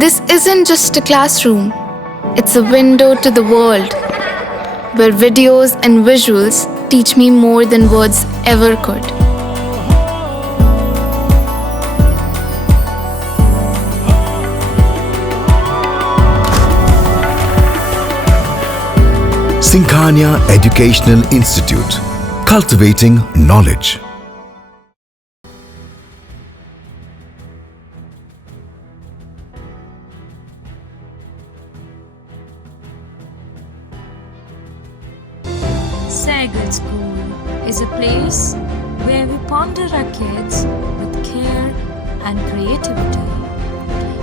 This isn't just a classroom, it's a window to the world, where videos and visuals teach me more than words ever could. Sinkhania Educational Institute, cultivating knowledge. Sagar School is a place where we ponder our kids with care and creativity.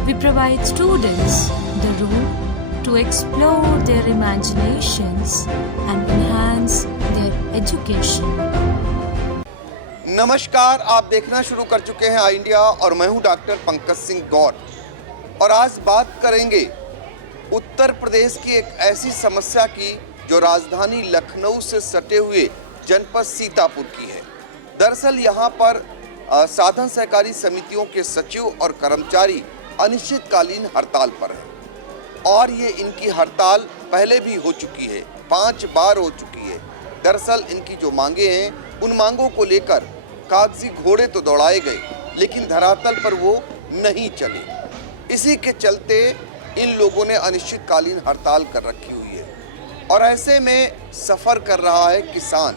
We provide students the room to explore their imaginations and enhance their education. नमस्कार, आप देखना शुरू कर चुके हैं आई India और मैं हूं डॉक्टर पंकज सिंह गौर। और आज बात करेंगे उत्तर प्रदेश की एक ऐसी समस्या की जो राजधानी लखनऊ से सटे हुए जनपद सीतापुर की है। दरअसल यहां पर साधन सहकारी समितियों के सचिव और कर्मचारी अनिश्चितकालीन हड़ताल पर हैं और ये इनकी हड़ताल पहले भी हो चुकी है, 5 बार हो चुकी है। दरअसल इनकी जो मांगे हैं उन मांगों को लेकर कागजी घोड़े तो दौड़ाए गए लेकिन धरातल पर वो नहीं चले। इसी के चलते इन लोगों ने अनिश्चितकालीन हड़ताल कर रखी हुई है और ऐसे में सफ़र कर रहा है किसान,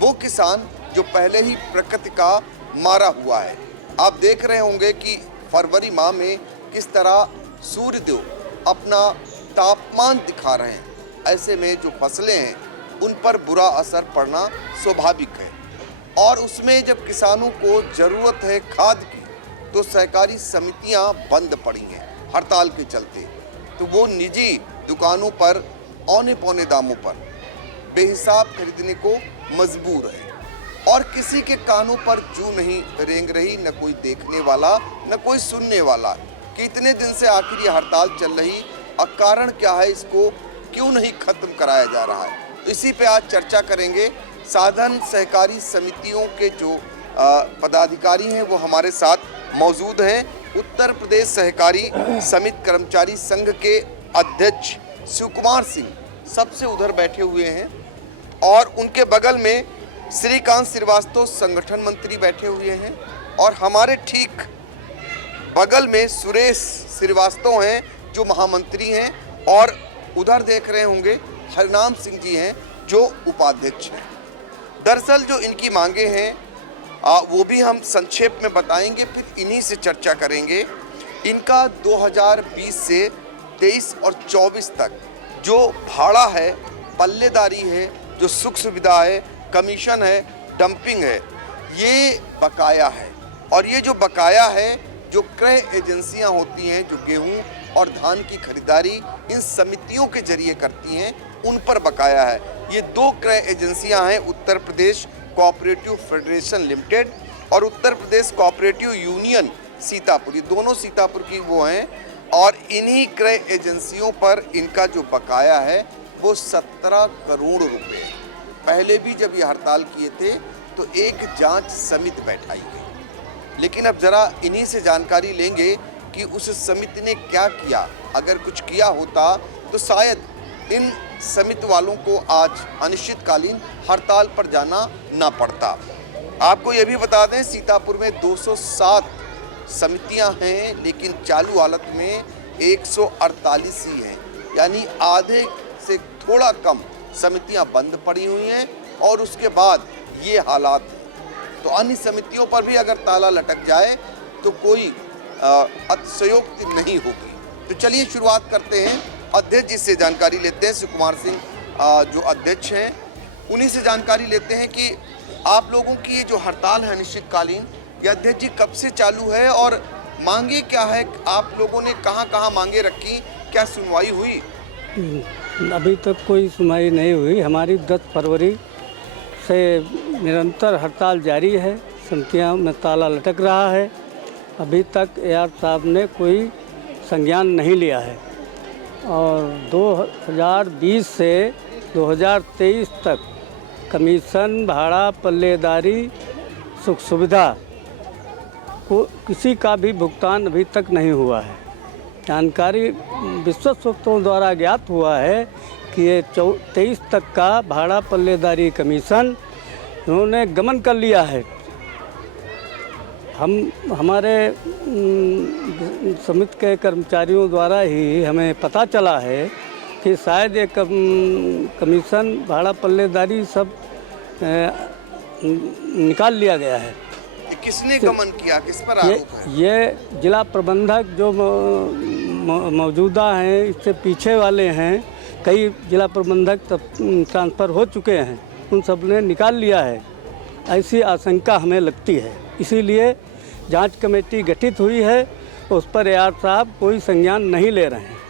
वो किसान जो पहले ही प्रकृति का मारा हुआ है। आप देख रहे होंगे कि फरवरी माह में किस तरह सूर्यदेव अपना तापमान दिखा रहे हैं। ऐसे में जो फसलें हैं उन पर बुरा असर पड़ना स्वाभाविक है और उसमें जब किसानों को ज़रूरत है खाद की तो सहकारी समितियां बंद पड़ी हैं हड़ताल के चलते। तो वो निजी दुकानों पर औने पौने दामों पर बेहिसाब खरीदने को मजबूर है और किसी के कानों पर जू नहीं रेंग रही, न कोई देखने वाला न कोई सुनने वाला कि इतने दिन से आखिर ये हड़ताल चल रही और कारण क्या है, इसको क्यों नहीं ख़त्म कराया जा रहा है। तो इसी पे आज चर्चा करेंगे। साधन सहकारी समितियों के जो पदाधिकारी हैं वो हमारे साथ मौजूद हैं। उत्तर प्रदेश सहकारी समिति कर्मचारी संघ के अध्यक्ष शिव कुमार सिंह सबसे उधर बैठे हुए हैं और उनके बगल में श्रीकांत श्रीवास्तव संगठन मंत्री बैठे हुए हैं और हमारे ठीक बगल में सुरेश श्रीवास्तव हैं जो महामंत्री हैं और उधर देख रहे होंगे हरनाम सिंह जी हैं जो उपाध्यक्ष हैं। दरअसल जो इनकी मांगे हैं वो भी हम संक्षेप में बताएंगे, फिर इन्हीं से चर्चा करेंगे। इनका 2020 से 23 और 24 तक जो भाड़ा है, पल्लेदारी है, जो सुख सुविधा है, कमीशन है, डंपिंग है, ये बकाया है। और ये जो बकाया है, जो क्रय एजेंसियां होती हैं जो गेहूं और धान की खरीदारी इन समितियों के जरिए करती हैं, उन पर बकाया है। ये 2 क्रय एजेंसियां हैं, Uttar Pradesh cooperative federation limited और उत्तर प्रदेश कोऑपरेटिव यूनियन सीतापुर। ये दोनों सीतापुर की वो हैं और इन्हीं क्रय एजेंसियों पर इनका जो बकाया है वो 17 करोड़ रुपए। पहले भी जब ये हड़ताल किए थे तो एक जांच समिति बैठाई गई, लेकिन अब ज़रा इन्हीं से जानकारी लेंगे कि उस समिति ने क्या किया। अगर कुछ किया होता तो शायद इन समिति वालों को आज अनिश्चितकालीन हड़ताल पर जाना ना पड़ता। आपको ये भी बता दें, सीतापुर में 207 समितियां हैं लेकिन चालू हालत में 148 ही हैं, यानी आधे से थोड़ा कम समितियां बंद पड़ी हुई हैं और उसके बाद ये हालात हैं। तो अन्य समितियों पर भी अगर ताला लटक जाए तो कोई अतिशयोक्ति नहीं होगी। तो चलिए शुरुआत करते हैं, अध्यक्ष जी से जानकारी लेते हैं। शिव कुमार सिंह जो अध्यक्ष हैं उन्हीं से जानकारी लेते हैं कि आप लोगों की ये जो हड़ताल है अनिश्चितकालीन, ये अध्यक्ष जी कब से चालू है और मांगे क्या है? आप लोगों ने कहाँ कहाँ मांगे रखी, क्या सुनवाई हुई? अभी तक कोई सुनवाई नहीं हुई। हमारी 10 फरवरी से निरंतर हड़ताल जारी है, समितियों में ताला लटक रहा है। अभी तक एआर साहब ने कोई संज्ञान नहीं लिया है और 2020 से 2023 तक कमीशन, भाड़ा, पल्लेदारी, सुख सुविधा को किसी का भी भुगतान अभी तक नहीं हुआ है। जानकारी विश्वस्त सूत्रों द्वारा ज्ञात हुआ है कि ये 23 तक का भाड़ा पल्लेदारी कमीशन उन्होंने गमन कर लिया है। हमारे समिति के कर्मचारियों द्वारा ही हमें पता चला है कि शायद ये कमीशन भाड़ा पल्लेदारी सब निकाल लिया गया है। ये किसने गमन किया, किस पर आरोप है? ये जिला प्रबंधक जो मौजूदा हैं, इससे पीछे वाले हैं, कई जिला प्रबंधक ट्रांसफ़र हो चुके हैं, उन सब ने निकाल लिया है, ऐसी आशंका हमें लगती है। इसीलिए जांच कमेटी गठित हुई है, उस पर एआर साहब कोई संज्ञान नहीं ले रहे हैं।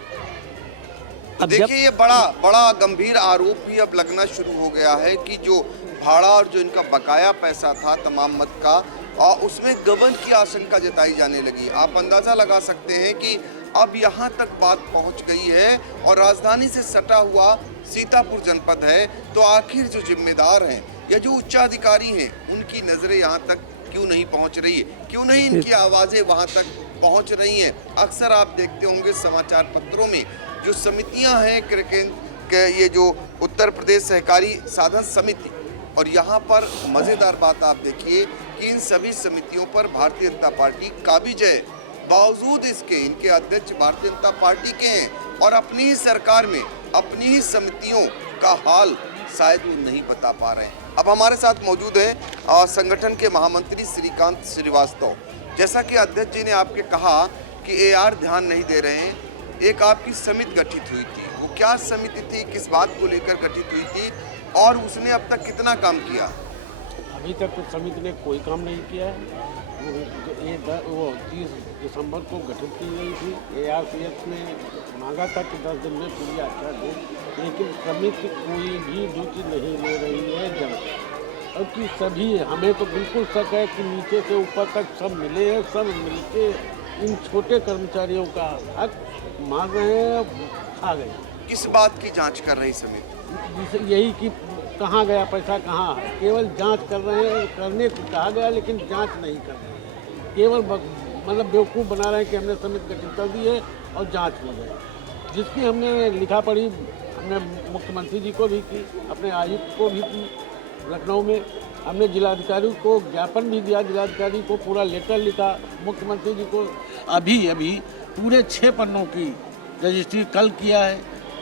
अब देखिए ये बड़ा गंभीर आरोप भी अब लगना शुरू हो गया है कि जो भाड़ा और जो इनका बकाया पैसा था तमाम मद का, और उसमें गबन की आशंका जताई जाने लगी। आप अंदाज़ा लगा सकते हैं कि अब यहाँ तक बात पहुँच गई है और राजधानी से सटा हुआ सीतापुर जनपद है, तो आखिर जो जिम्मेदार हैं या जो उच्चाधिकारी हैं उनकी नज़रें यहाँ तक क्यों नहीं पहुँच रही है, क्यों नहीं इनकी आवाज़ें वहाँ तक पहुँच रही हैं? अक्सर आप देखते होंगे समाचार पत्रों में जो समितियाँ हैं ये जो उत्तर प्रदेश सहकारी साधन समिति, और यहाँ पर मज़ेदार बात आप देखिए कि इन सभी समितियों पर भारतीय जनता पार्टी काबिज है, बावजूद इसके इनके अध्यक्ष भारतीय जनता पार्टी के हैं और अपनी ही सरकार में अपनी ही समितियों का हाल शायद वो नहीं बता पा रहे हैं। अब हमारे साथ मौजूद हैं संगठन के महामंत्री श्रीकांत श्रीवास्तव। जैसा कि अध्यक्ष जी ने आपके कहा कि एआर ध्यान नहीं दे रहे हैं, एक आपकी समिति गठित हुई थी, वो क्या समिति थी, किस बात को लेकर गठित हुई थी और उसने अब तक कितना काम किया? अभी तक कुछ समिति ने कोई काम नहीं किया है। वो 30 दिसंबर को गठित की गई थी। ARCH ने मांगा था कि 10 दिन में पूरी व्याख्या दे, लेकिन समिति कोई भी ड्यूटी नहीं ले रही है जनता। और कि सभी हमें तो बिल्कुल शक है कि नीचे से ऊपर तक सब मिले हैं, सब मिलके इन छोटे कर्मचारियों का हक मांग रहे हैं, खा गए। किस बात की जांच कर रही समिति? यही कि कहाँ गया पैसा, कहाँ है, केवल जांच कर रहे हैं। करने को कहा गया लेकिन जांच नहीं कर रहे हैं, केवल मतलब बेवकूफ़ बना रहे हैं कि हमने समिति गठित कर दी है और जांच हो गई। जिसकी हमने लिखा पढ़ी हमने मुख्यमंत्री जी को भी की, अपने आयुक्त को भी की, लखनऊ में हमने जिलाधिकारी को ज्ञापन भी दिया, जिलाधिकारी को पूरा लेटर लिखा, मुख्यमंत्री जी को अभी पूरे 6 पन्नों की रजिस्ट्री कल किया है,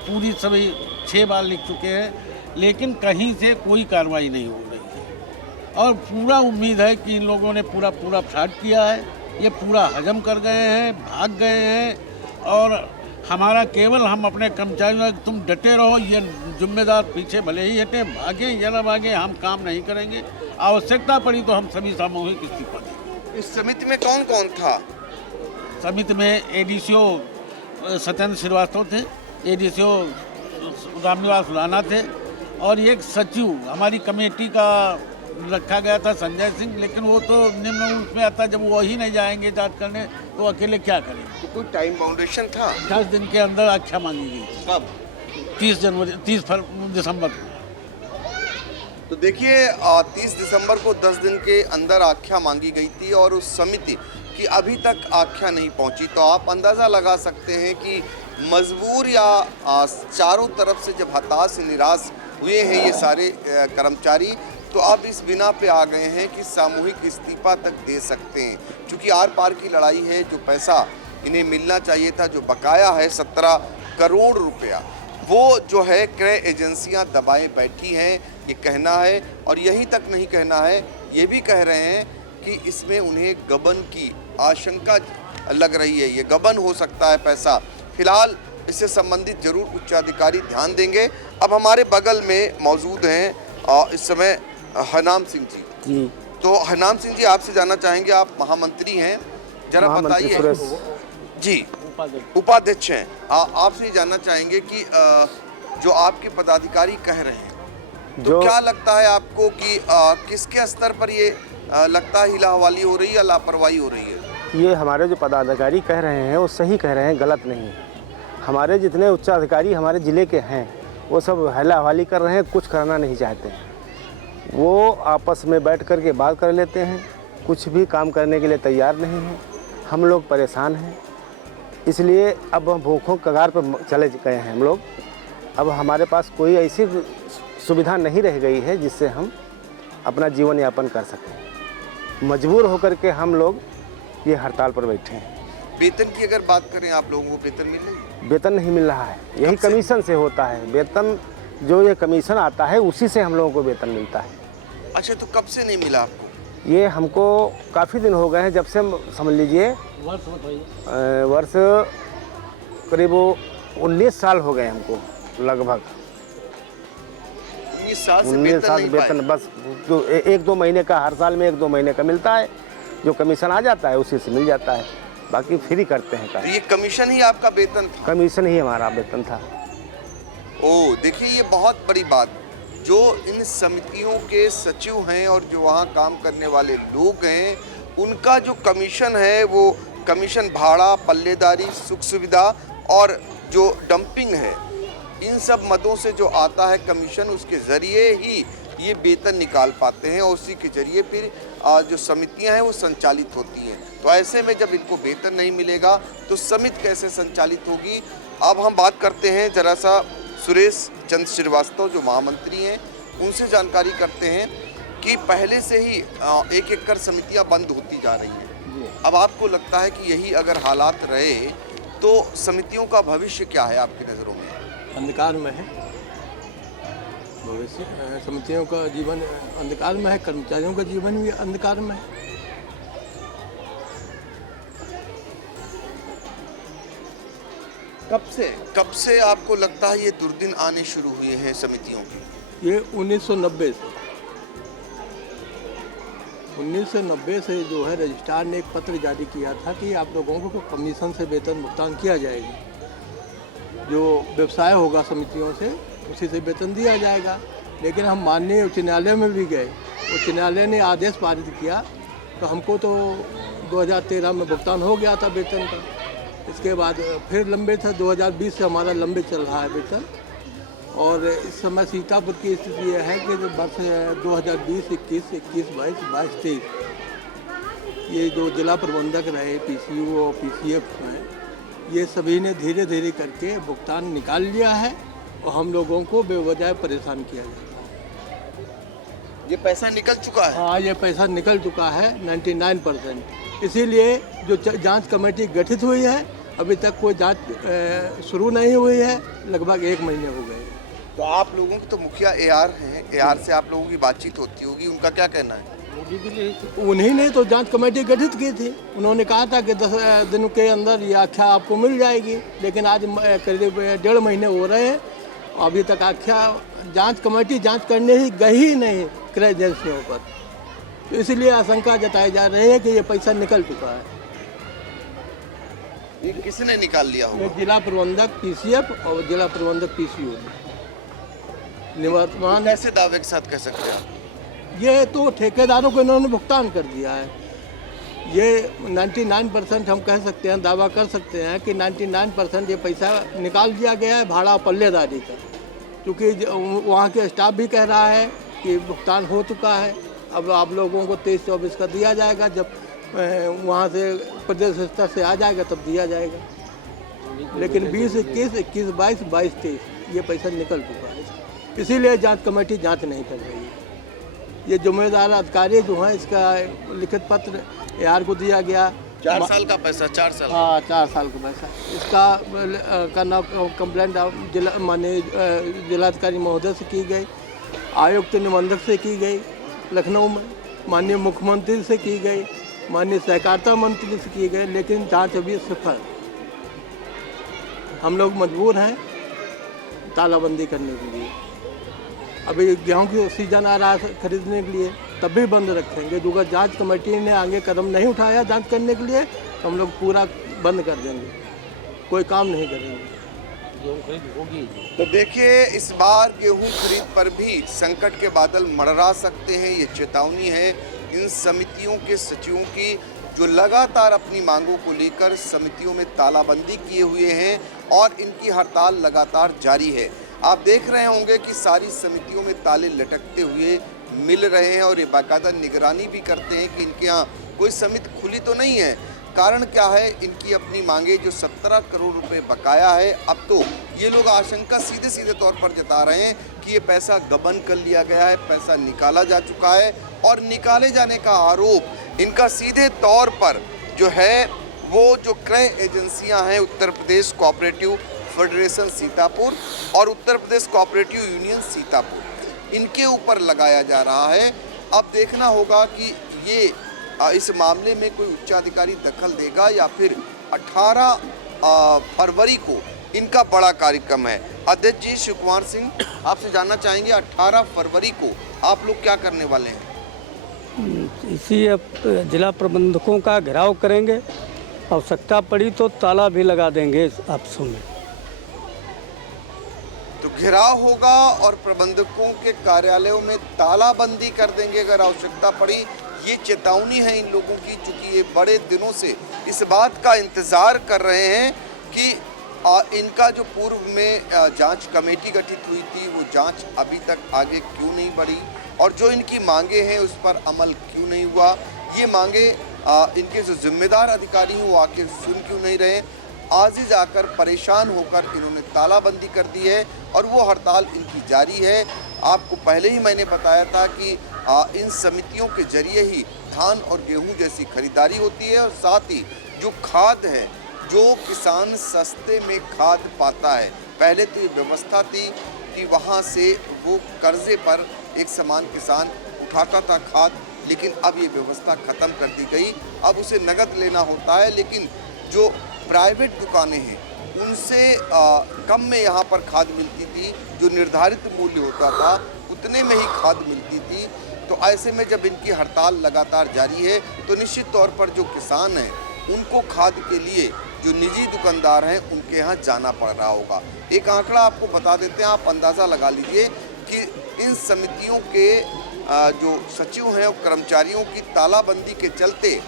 पूरी सभी 6 बार लिख चुके हैं, लेकिन कहीं से कोई कार्रवाई नहीं हो रही है। और पूरा उम्मीद है कि इन लोगों ने पूरा फ्रॉड किया है, ये पूरा हजम कर गए हैं, भाग गए हैं। और हमारा केवल हम अपने कर्मचारियों तुम डटे रहो, ये जिम्मेदार पीछे भले ही हटे, भागे या ना भागे, हम काम नहीं करेंगे। आवश्यकता पड़ी तो हम सभी सामूहिक इस्तीफा देंगे। इस समिति में कौन कौन था? समिति में ADCO सत्येंद्र श्रीवास्तव थे, ADCO रामनिवास राणा थे, और एक सचिव हमारी कमेटी का रखा गया था संजय सिंह, लेकिन वो तो निम्न उसमें आता, जब वो ही नहीं जाएंगे जांच करने तो अकेले क्या करेंगे। तो कोई टाइम बाउंडेशन था? 10 दिन के अंदर आख्या मांगी गई। कब? 30 दिसंबर को। तो देखिए 30 दिसंबर को 10 दिन के अंदर आख्या मांगी गई थी और उस समिति की अभी तक आख्या नहीं पहुंची। तो आप अंदाज़ा लगा सकते हैं कि मजबूर या चारों तरफ से जब हताश निराश हुए हैं ये सारे कर्मचारी, तो अब इस बिना पे आ गए हैं कि सामूहिक इस्तीफा तक दे सकते हैं। क्योंकि आर पार की लड़ाई है, जो पैसा इन्हें मिलना चाहिए था, जो बकाया है 17 करोड़ रुपया, वो जो है क्रय एजेंसियां दबाए बैठी हैं, ये कहना है। और यहीं तक नहीं कहना है, ये भी कह रहे हैं कि इसमें उन्हें गबन की आशंका लग रही है, ये गबन हो सकता है पैसा। फिलहाल इससे संबंधित जरूर उच्चाधिकारी ध्यान देंगे। अब हमारे बगल में मौजूद हैं इस समय हरनाम सिंह जी। तो हरनाम सिंह जी, आपसे जानना चाहेंगे, आप महामंत्री हैं, जरा बताइए जी, उपाध्यक्ष हैं, आपसे जानना चाहेंगे कि जो आपके पदाधिकारी कह रहे हैं, तो क्या लगता है आपको कि किसके स्तर पर ये लगता है हिलाहवाली हो रही है या लापरवाही हो रही है? ये हमारे जो पदाधिकारी कह रहे हैं वो सही कह रहे हैं, गलत नहीं है। हमारे जितने उच्चाधिकारी हमारे ज़िले के हैं वो सब हिलाहवाली कर रहे हैं, कुछ करना नहीं चाहते हैं। वो आपस में बैठ कर के बात कर लेते हैं, कुछ भी काम करने के लिए तैयार नहीं हैं। हम लोग परेशान हैं, इसलिए अब हम भूखों कगार पर चले गए हैं हम लोग। अब हमारे पास कोई ऐसी सुविधा नहीं रह गई है जिससे हम अपना जीवन यापन कर सकें। मजबूर होकर के हम लोग ये हड़ताल पर बैठे हैं। वेतन की अगर बात करें, आप लोगों को वेतन मिल रही है? वेतन नहीं मिल रहा है, यही कब से? कमीशन से होता है। वेतन जो ये कमीशन आता है उसी से हम लोगों को वेतन मिलता है। अच्छा, तो कब से नहीं मिला आपको? ये हमको काफ़ी दिन हो गए हैं, जब से हम समझ लीजिए वर्ष बताइए। वर्ष करीब 19 साल हो गए हमको, लगभग 19 साल से 19 वेतन साल नहीं वेतन पाए। बस जो 1-2 महीने का, हर साल में 1-2 महीने का मिलता है। जो कमीशन आ जाता है उसी से मिल जाता है, बाकी फ्री करते हैं तो काम। ये कमीशन ही आपका वेतन था? कमीशन ही हमारा वेतन था। ओ, देखिए ये बहुत बड़ी बात। जो इन समितियों के सचिव हैं और जो वहाँ काम करने वाले लोग हैं, उनका जो कमीशन है वो कमीशन भाड़ा, पल्लेदारी, सुख सुविधा और जो डंपिंग है, इन सब मदों से जो आता है कमीशन, उसके ज़रिए ही ये वेतन निकाल पाते हैं और उसी के ज़रिए फिर जो समितियां हैं वो संचालित होती हैं। तो ऐसे में जब इनको वेतन नहीं मिलेगा तो समिति कैसे संचालित होगी? अब हम बात करते हैं जरा सा सुरेश चंद्र श्रीवास्तव जो महामंत्री हैं, उनसे जानकारी करते हैं कि पहले से ही एक एक कर समितियां बंद होती जा रही हैं। अब आपको लगता है कि यही अगर हालात रहे तो समितियों का भविष्य क्या है आपकी नज़रों में? अंधकार में है भविष्य। समितियों का जीवन अंधकार में है, कर्मचारियों का जीवन भी अंधकार में है। कब से आपको लगता है ये दुर्दिन आने शुरू हुए हैं समितियों की? ये 1990 से जो है रजिस्ट्रार ने एक पत्र जारी किया था कि आप लोगों को कमीशन से वेतन भुगतान किया जाएगा। जो व्यवसाय होगा समितियों से उसी से वेतन दिया जाएगा। लेकिन हम माननीय उच्च न्यायालय में भी गए, उच्च न्यायालय ने आदेश पारित किया तो हमको तो 2013 में भुगतान हो गया था वेतन का। इसके बाद फिर लंबे था, 2020 से हमारा लंबे चल रहा है वेतन। और इस समय सीतापुर की स्थिति यह है कि जो वर्ष 2020, 21, 22, 23 ये जो जिला प्रबंधक रहे, PCU और PCF हैं, ये सभी ने धीरे धीरे करके भुगतान निकाल लिया है और हम लोगों को बेवजह परेशान किया जाता है। ये पैसा निकल चुका है? हाँ, ये पैसा निकल चुका है 99%। इसीलिए जो जांच कमेटी गठित हुई है, अभी तक कोई जांच शुरू नहीं हुई है, लगभग 1 महीने हो गए। तो आप लोगों की तो मुखिया AR हैं, AR से आप लोगों की बातचीत होती होगी, उनका क्या कहना है? उन्हीं ने तो जांच कमेटी गठित की थी। उन्होंने कहा था कि 10 दिन के अंदर ये आख्या आपको मिल जाएगी, लेकिन आज करीब 1.5 महीने हो रहे हैं, अभी तक आख्या जांच कमेटी जांच करने ही गई ही नहीं क्रय एजेंसियों पर। तो इसलिए आशंका जताई जा रही है कि ये पैसा निकल चुका है। ये किसने निकाल लिया होगा? ये जिला प्रबंधक PCF और जिला प्रबंधक PCU निवर्तमान। कैसे दावे के साथ कह सकते हैं आप? ये तो ठेकेदारों को इन्होंने भुगतान कर दिया है। ये 99% हम कह सकते हैं, दावा कर सकते हैं कि 99% ये पैसा निकाल दिया गया है भाड़ा पल्लेदारी का। क्योंकि वहाँ के स्टाफ भी कह रहा है कि भुगतान हो चुका है, अब आप लोगों को 23-24 का दिया जाएगा, जब वहाँ से प्रदेश स्तर से आ जाएगा तब दिया जाएगा। लेकिन 20, 21, 22, 23 ये पैसा निकल चुका है। इसीलिए जांच कमेटी जांच नहीं कर रही है। ये जिम्मेदार अधिकारी जो हैं, इसका लिखित पत्र AR को दिया गया। 4 साल का पैसा, 4 साल? हाँ, 4 साल का पैसा। इसका करना कंप्लेंट जिला माननीय जिलाधिकारी महोदय से की गई, आयुक्त निबंधक से की गई लखनऊ में, माननीय मुख्यमंत्री से की गई, माननीय सहकारिता मंत्री से की गई, लेकिन जांच अभी सफल। हम लोग मजबूर हैं तालाबंदी करने के लिए। अभी गेहूं की सीजन आ रहा है खरीदने के लिए, तब भी बंद रखेंगे। जो जांच कमेटी ने आगे कदम नहीं उठाया जांच करने के लिए, तो हम लोग पूरा बंद कर देंगे, कोई काम नहीं करेंगे। तो देखिए, इस बार गेहूं खरीद पर भी संकट के बादल मंडरा सकते हैं। ये चेतावनी है इन समितियों के सचिवों की, जो लगातार अपनी मांगों को लेकर समितियों में तालाबंदी किए हुए हैं और इनकी हड़ताल लगातार जारी है। आप देख रहे होंगे कि सारी समितियों में ताले लटकते हुए मिल रहे हैं और ये बाकायदा निगरानी भी करते हैं कि इनके यहाँ कोई समिति खुली तो नहीं है। कारण क्या है? इनकी अपनी मांगे जो 17 करोड़ रुपए बकाया है। अब तो ये लोग आशंका सीधे सीधे तौर पर जता रहे हैं कि ये पैसा गबन कर लिया गया है, पैसा निकाला जा चुका है और निकाले जाने का आरोप इनका सीधे तौर पर जो है वो जो क्रय एजेंसियां हैं उत्तर प्रदेश कोऑपरेटिव फेडरेशन सीतापुर और उत्तर प्रदेश कोऑपरेटिव यूनियन सीतापुर, इनके ऊपर लगाया जा रहा है। अब देखना होगा कि ये इस मामले में कोई उच्चाधिकारी दखल देगा या फिर 18 फरवरी को इनका बड़ा कार्यक्रम है। अध्यक्ष जी शिव कुमार सिंह, आपसे जानना चाहेंगे 18 फरवरी को आप लोग क्या करने वाले हैं? इसी जिला प्रबंधकों का घेराव करेंगे, आवश्यकता पड़ी तो ताला भी लगा देंगे इस ऑफिसों में। तो घेराव होगा और प्रबंधकों के कार्यालयों में तालाबंदी कर देंगे अगर आवश्यकता पड़ी। ये चेतावनी है इन लोगों की, चूंकि ये बड़े दिनों से इस बात का इंतज़ार कर रहे हैं कि इनका जो पूर्व में जांच कमेटी गठित हुई थी वो जांच अभी तक आगे क्यों नहीं बढ़ी और जो इनकी मांगे हैं उस पर अमल क्यों नहीं हुआ। ये मांगे इनके जो जिम्मेदार अधिकारी हैं वो आके सुन क्यों नहीं रहे। आज ही जाकर परेशान होकर इन्होंने तालाबंदी कर दी है और वो हड़ताल इनकी जारी है। आपको पहले ही मैंने बताया था कि इन समितियों के जरिए ही धान और गेहूं जैसी खरीदारी होती है और साथ ही जो खाद है, जो किसान सस्ते में खाद पाता है। पहले तो ये व्यवस्था थी कि वहाँ से वो कर्जे पर एक समान किसान उठाता था खाद, लेकिन अब ये व्यवस्था ख़त्म कर दी गई। अब उसे नगद लेना होता है, लेकिन जो प्राइवेट दुकानें हैं उनसे कम में यहाँ पर खाद मिलती थी। जो निर्धारित मूल्य होता था उतने में ही खाद मिलती थी। तो ऐसे में जब इनकी हड़ताल लगातार जारी है तो निश्चित तौर पर जो किसान हैं उनको खाद के लिए जो निजी दुकानदार हैं उनके यहाँ जाना पड़ रहा होगा। एक आंकड़ा आपको बता देते हैं, आप अंदाज़ा लगा लीजिए कि इन समितियों के जो सचिव हैं और कर्मचारियों की तालाबंदी के चलते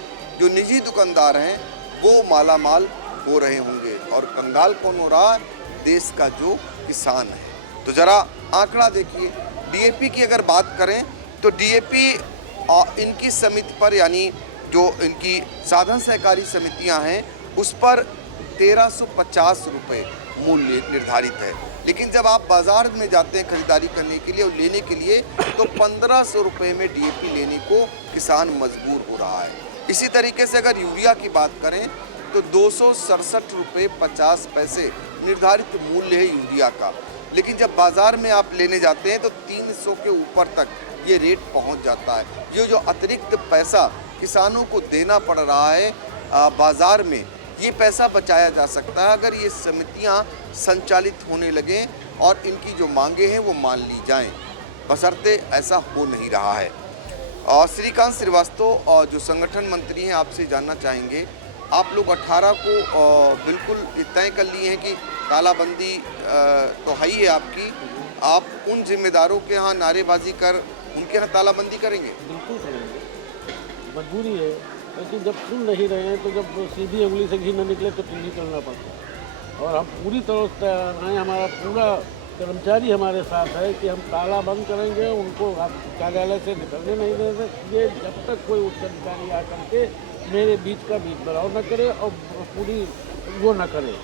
जो निजी दुकानदार हैं वो मालामाल हो रहे होंगे और कंगाल कौन हो रहा? देश का जो किसान है। तो ज़रा आंकड़ा देखिए। डीएपी की अगर बात करें तो डीएपी इनकी समिति पर, यानी जो इनकी साधन सहकारी समितियां हैं उस पर 1350 रुपये मूल्य निर्धारित है, लेकिन जब आप बाज़ार में जाते हैं खरीदारी करने के लिए और लेने के लिए तो 1500 रुपये में डीएपी लेने को किसान मजबूर हो रहा है। इसी तरीके से अगर यूरिया की बात करें तो 267 रुपये 50 पैसे निर्धारित मूल्य है यूरिया का, लेकिन जब बाज़ार में आप लेने जाते हैं तो 300 के ऊपर तक ये रेट पहुंच जाता है। ये जो अतिरिक्त पैसा किसानों को देना पड़ रहा है बाज़ार में, ये पैसा बचाया जा सकता है अगर ये समितियां संचालित होने लगें और इनकी जो मांगे हैं वो मान ली जाएं, बशर्ते ऐसा हो नहीं रहा है। श्रीकांत श्रीवास्तव जो संगठन मंत्री हैं, आपसे जानना चाहेंगे, आप लोग 18 को बिल्कुल तय कर लिए हैं कि तालाबंदी तो है ही है आपकी, आप उन जिम्मेदारों के यहाँ नारेबाजी कर उनके यहाँ तालाबंदी करेंगे? बिल्कुल करेंगे, मजबूरी है, लेकिन जब सुन नहीं रहे हैं तो जब सीधी उंगली से घी न निकले तो टिल्ली करना पड़ता है। और हम पूरी तरह से तैयार हैं, हमारा पूरा कर्मचारी हमारे साथ है कि हम ताला बंद करेंगे, उनको कार्यालय से निकलने नहीं दे सकते जब तक कोई उच्च अधिकारी आकर के मेरे बीच का बीच बढ़ाव न करे और पूरी वो न करे,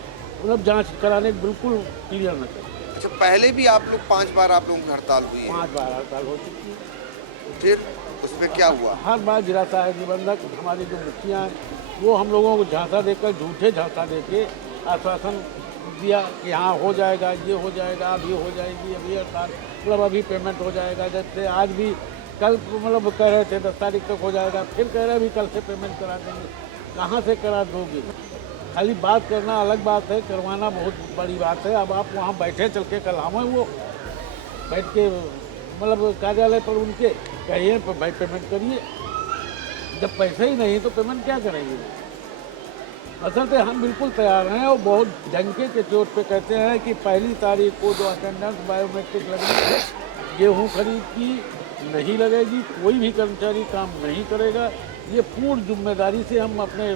मतलब जांच कराने बिल्कुल क्लियर न करे। अच्छा, पहले भी आप लोग 5 बार आप लोगों की हड़ताल हुई है? 5 बार हड़ताल हो चुकी है। फिर उसमें क्या हुआ? हर बार जिला सहायक निबंधक हमारी जो मुखियाँ हैं वो हम लोगों को झांसा देकर, झूठे झांसा देके आश्वासन दिया कि हाँ हो जाएगा, ये हो जाएगा, अभी हो जाएगी, अभी हड़ताल मतलब अभी पेमेंट हो जाएगा। जैसे आज भी कल मतलब कह रहे थे 10 तारीख तक हो जाएगा, फिर कह रहे हैं अभी कल से पेमेंट करा देंगे। कहाँ से करा दोगे? खाली बात करना अलग बात है, करवाना बहुत बड़ी बात है। अब आप वहाँ बैठे चल के कल हमें वो बैठ के मतलब कार्यालय पर उनके कहिए भाई पेमेंट करिए, जब पैसे ही नहीं तो पेमेंट क्या करेंगे? असल में हम बिल्कुल तैयार हैं और बहुत डंके के चोट पे कहते हैं कि 1 तारीख को जो अटेंडेंस बायोमेट्रिक लगनी है, गेहूँ खरीद की नहीं लगेगी, कोई भी कर्मचारी काम नहीं करेगा। ये पूर्ण जिम्मेदारी से हम अपने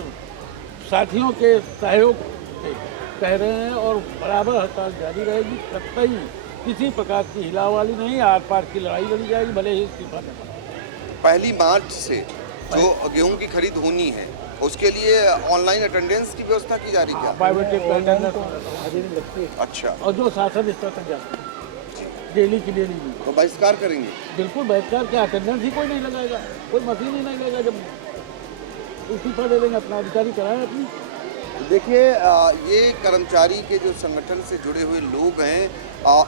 साथियों के सहयोग से कह रहे हैं और बराबर हड़ताल जारी रहेगी। कतई किसी प्रकार की हिलावाली नहीं, आर पार की लड़ाई लड़ी जाएगी, भले ही इस्तीफा देना। 1 मार्च से जो गेहूं की खरीद होनी है उसके लिए ऑनलाइन अटेंडेंस की व्यवस्था की जा रही क्या? बायोमेट्रिक अटेंडेंस हाजिरी लगती है। अच्छा, और जो शासन स्तर तक जाते हैं डेली के लिए नहीं। तो बहिष्कार करेंगे? बिल्कुल बहिष्कार क्या, अटेंडेंस ही कोई नहीं लगाएगा, कोई मशीन ही नहीं लगेगा। जब इस्तीफा दे देंगे अपना अधिकारी कराएं अपनी। देखिए ये कर्मचारी के जो संगठन से जुड़े हुए लोग हैं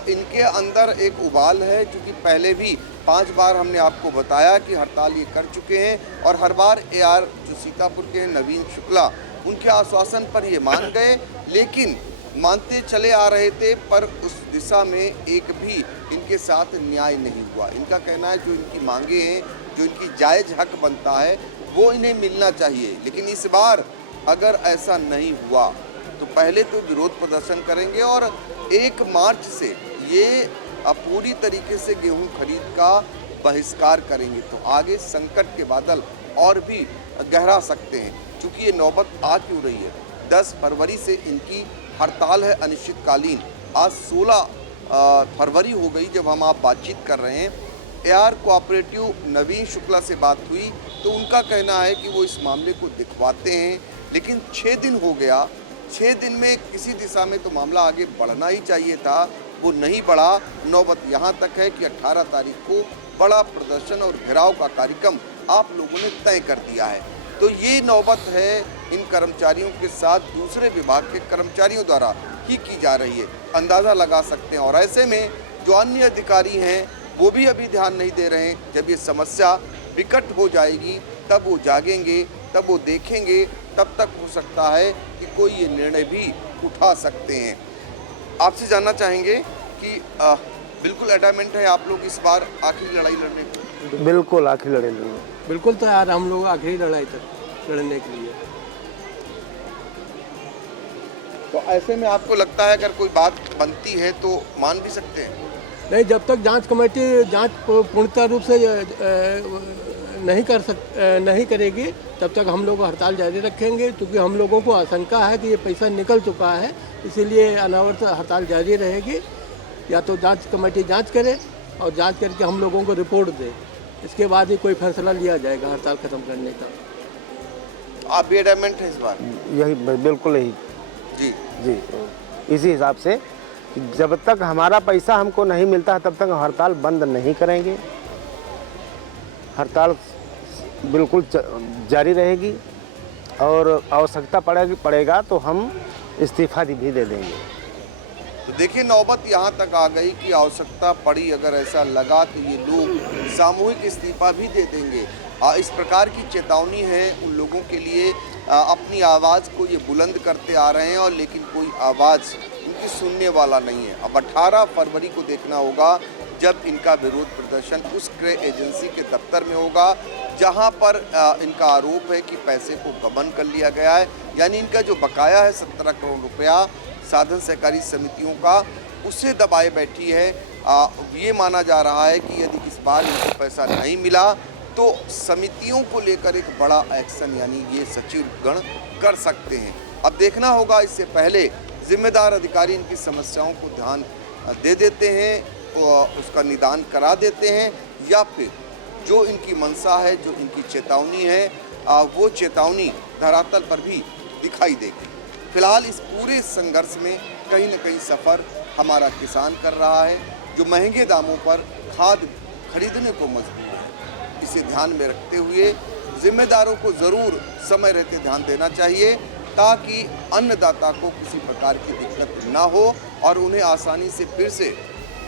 इनके अंदर एक उबाल है, क्योंकि पहले भी 5 बार हमने आपको बताया कि हड़ताल ये कर चुके हैं और हर बार AR जो सीतापुर के हैं नवीन शुक्ला उनके आश्वासन पर ये मान गए, लेकिन मानते चले आ रहे थे, पर उस दिशा में एक भी इनके साथ न्याय नहीं हुआ। इनका कहना है जो इनकी मांगे हैं, जो इनकी जायज़ हक बनता है वो इन्हें मिलना चाहिए, लेकिन इस बार अगर ऐसा नहीं हुआ तो पहले तो विरोध प्रदर्शन करेंगे और 1 मार्च से ये पूरी तरीके से गेहूं खरीद का बहिष्कार करेंगे। तो आगे संकट के बादल और भी गहरा सकते हैं, क्योंकि ये नौबत आ क्यों रही है। 10 फरवरी से इनकी हड़ताल है अनिश्चितकालीन। आज 16 फरवरी हो गई जब हम आप बातचीत कर रहे हैं। AR कोऑपरेटिव नवीन शुक्ला से बात हुई तो उनका कहना है कि वो इस मामले को दिखवाते हैं, लेकिन 6 दिन हो गया। 6 दिन में किसी दिशा में तो मामला आगे बढ़ना ही चाहिए था, वो नहीं बढ़ा। नौबत यहाँ तक है कि 18 तारीख को बड़ा प्रदर्शन और घेराव का कार्यक्रम आप लोगों ने तय कर दिया है। तो ये नौबत है इन कर्मचारियों के साथ दूसरे विभाग के कर्मचारियों द्वारा ही की जा रही है, अंदाज़ा लगा सकते हैं। और ऐसे में जो अन्य अधिकारी हैं वो भी अभी ध्यान नहीं दे रहे हैं। जब ये समस्या विकट हो जाएगी तब वो जागेंगे, तब वो देखेंगे, तब तक हो सकता है कि कोई ये निर्णय भी उठा सकते हैं। आपसे जानना चाहेंगे कि बिल्कुल एडमेंट है आप लोग इस बार आखिरी लड़ाई लड़ने को? बिल्कुल आखिरी लड़ाई लड़ने, बिल्कुल तैयार हम लोग आखिरी लड़ाई तक लड़ने के लिए। तो ऐसे में आपको लगता है अगर कोई बात बनती है तो मान भी सकते हैं? नहीं, जब तक जांच कमेटी जांच पूर्णतः रूप से नहीं करेगी तब तक हम लोग हड़ताल जारी रखेंगे, क्योंकि हम लोगों को आशंका है कि ये पैसा निकल चुका है, इसीलिए अनावरत हड़ताल जारी रहेगी। या तो जांच कमेटी जांच करे और जांच करके हम लोगों को रिपोर्ट दे, इसके बाद ही कोई फैसला लिया जाएगा हड़ताल खत्म करने का। आप भी एडमेंट हैं इस बार? यही बिल्कुल यही जी जी, इसी हिसाब से जब तक हमारा पैसा हमको नहीं मिलता तब तक हड़ताल बंद नहीं करेंगे। हड़ताल बिल्कुल जारी रहेगी और आवश्यकता पड़ेगा तो हम इस्तीफा भी दे देंगे। तो देखिए नौबत यहाँ तक आ गई कि आवश्यकता पड़ी, अगर ऐसा लगा तो ये लोग सामूहिक इस्तीफा भी दे देंगे। इस प्रकार की चेतावनी है उन लोगों के लिए। अपनी आवाज़ को ये बुलंद करते आ रहे हैं और लेकिन कोई आवाज़ इनकी सुनने वाला नहीं है। अब 18 फरवरी को देखना होगा जब इनका विरोध प्रदर्शन उस क्रय एजेंसी के दफ्तर में होगा जहां पर इनका आरोप है कि पैसे को गबन कर लिया गया है, यानी इनका जो बकाया है 17 करोड़ रुपया साधन सहकारी समितियों का, उसे दबाए बैठी है। ये माना जा रहा है कि यदि इस बार इनको पैसा नहीं मिला तो समितियों को लेकर एक बड़ा एक्शन यानी ये सचिव गण कर सकते हैं। अब देखना होगा, इससे पहले जिम्मेदार अधिकारी इनकी समस्याओं को ध्यान दे देते हैं और उसका निदान करा देते हैं, या फिर जो इनकी मंशा है, जो इनकी चेतावनी है, वो चेतावनी धरातल पर भी दिखाई देगी। फिलहाल इस पूरे संघर्ष में कहीं न कहीं सफ़र हमारा किसान कर रहा है, जो महंगे दामों पर खाद खरीदने को मजबूर है। इसे ध्यान में रखते हुए जिम्मेदारों को ज़रूर समय रहते ध्यान देना चाहिए, ताकि अन्नदाता को किसी प्रकार की दिक्कत ना हो और उन्हें आसानी से फिर से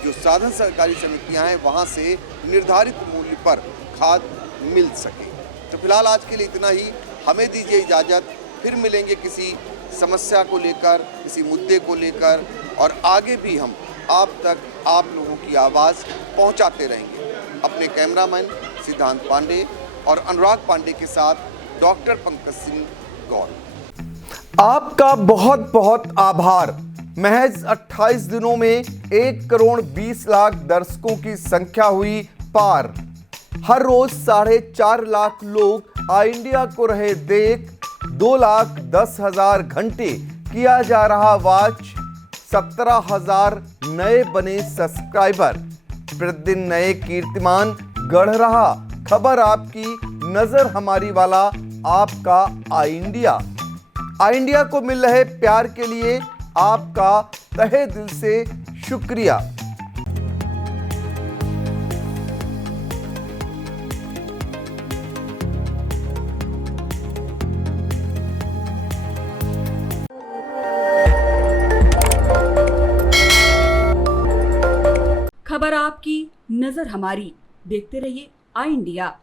जो साधन सहकारी समितियां हैं वहां से निर्धारित मूल्य पर खाद मिल सके। तो फिलहाल आज के लिए इतना ही, हमें दीजिए इजाज़त। फिर मिलेंगे किसी समस्या को लेकर, किसी मुद्दे को लेकर, और आगे भी हम आप तक आप लोगों की आवाज़ पहुंचाते रहेंगे। अपने कैमरामैन सिद्धांत पांडे और अनुराग पांडे के साथ डॉक्टर पंकज सिंह गौर। आपका बहुत बहुत आभार। महज 28 दिनों में 1 करोड़ 20 लाख दर्शकों की संख्या हुई पार। हर रोज 4.5 लाख लोग आई इंडिया को रहे देख। 2,10,000 घंटे किया जा रहा वॉच। 17,000 नए बने सब्सक्राइबर। प्रतिदिन नए कीर्तिमान गढ़ रहा खबर आपकी नजर हमारी वाला आपका आई इंडिया। आई इंडिया को मिल रहे प्यार के लिए आपका तहे दिल से शुक्रिया। खबर आपकी, नजर हमारी। देखते रहिए आई इंडिया।